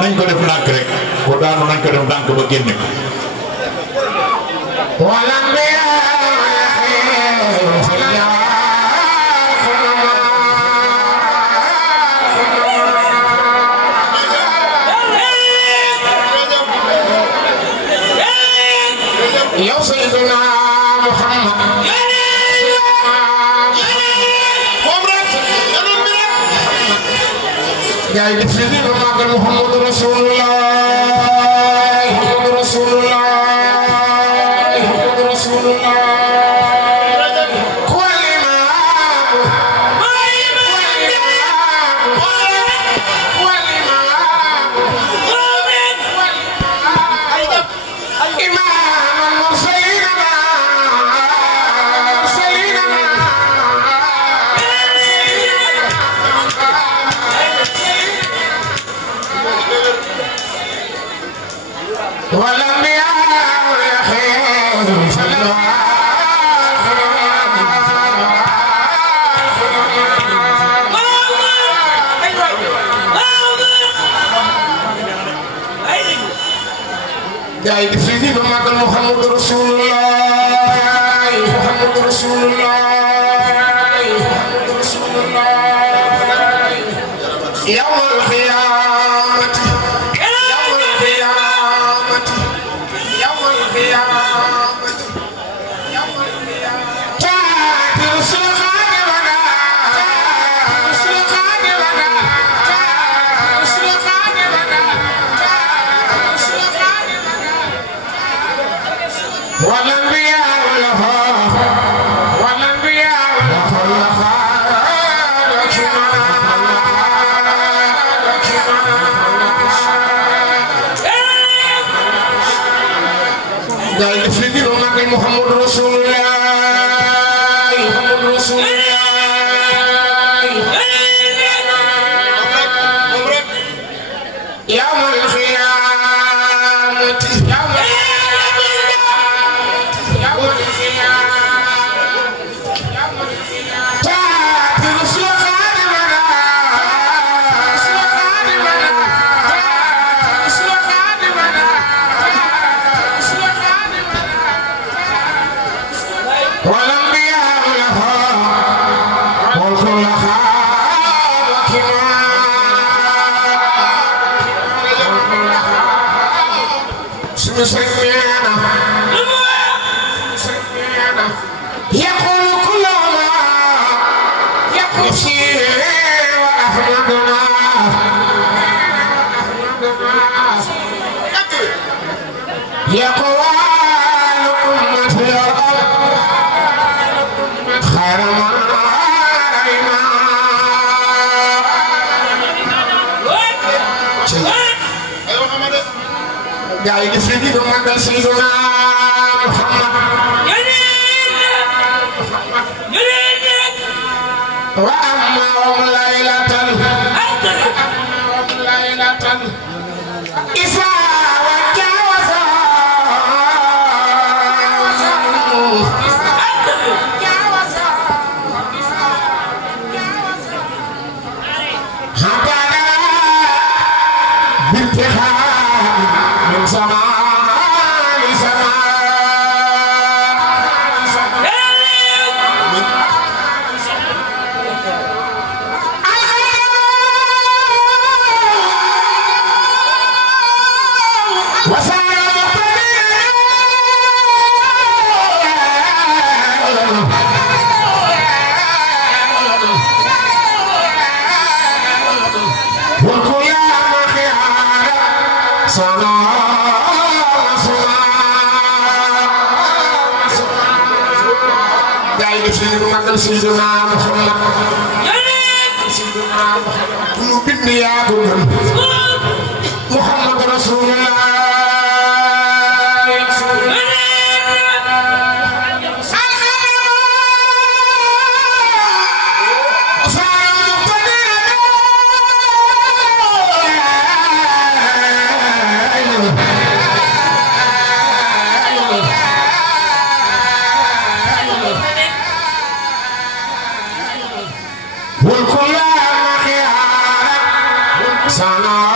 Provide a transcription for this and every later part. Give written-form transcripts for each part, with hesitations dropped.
nañ ko def ndànk rek ko daanu nañ ko def ndànk ba génne ko يا سيدنا محمد يا سيدنا محمد رسول الله محمد رسول الله محمد رسول الله جاي بسيدي بمعك محمد رسول الله محمد رسول الله محمد رسول الله يوم القيامة يوم القيامة يوم القيامة يوم القيامة تاتي رسول خادمنا رسول خادمنا رسول خادمنا رسول خادمنا والأنبياء لها والأنبياء لها قال سيدنا محمد رسول الله محمد رسول الله يوم القيامة يوم يقول كل ما يقصي وأحمدنا يقوى أمة يا خير ما جاي سيدنا محمد سيدنا محمد وأما ليلة إذا وجاوز هكذا بانتهاء من زمان زمان سيدنا محمد سيدنا محمد كل يا محمد رسول الله والكل ما خيارك سنة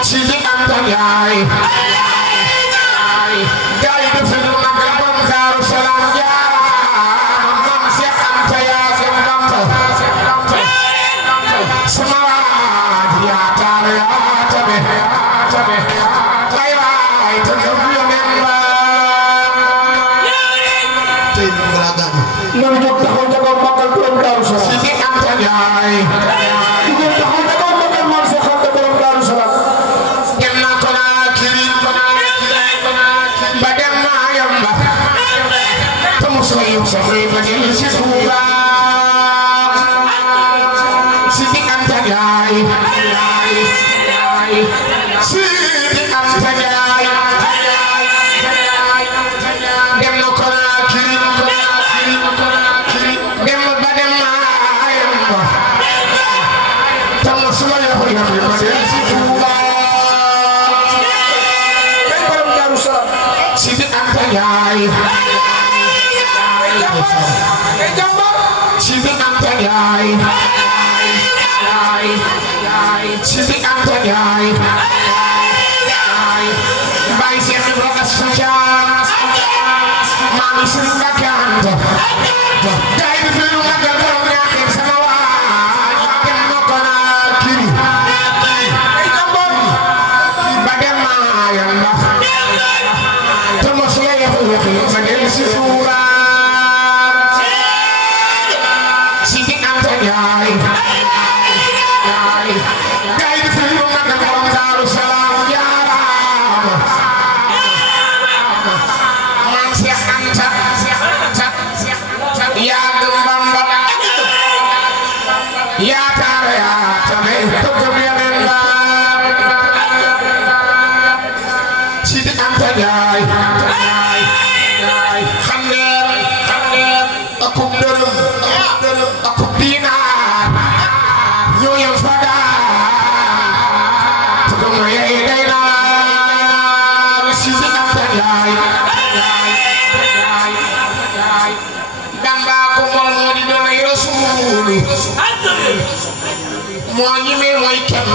Sidi Anta Njaay Njaay Sidi Anta Njaay Sidi Anta Njaay Baay Seex Ibra Asta Caam Maami Sëriñ Mbàkke Anta gaay bi fi lu magal borom ñaaxin sama waay dem na ko naa kiri ba dem naa yàlla te mos la yàqu waxi ma del si Tuuba Sidi Anta Njaay gaay bi fi lu magal borom Daaru Salaam jaaraama Maam Seex Anta yaa gëm Bamba yaa taara yaa tame tëggam yeneen la Sidi Anta Njaay xam ngeen akub dërëm akub diinaar ñoo yem fa daal tëggam yey day naar Sidi Anta Njaay Bamba ko moom moo di doonay Rasuulu moo ñi mee mooy kenn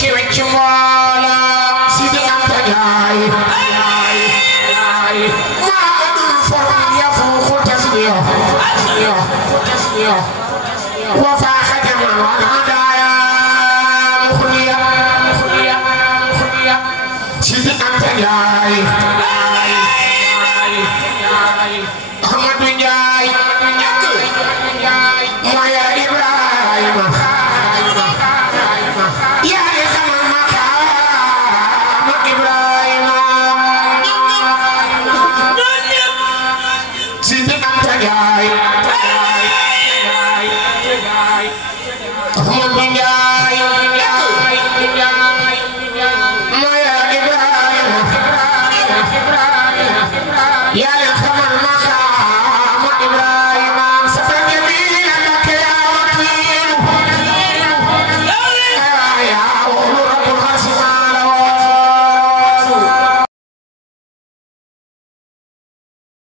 ki wecc mbooloo Sidi Anta Njaay Muhammadul Farum yafuuxu tasbiyo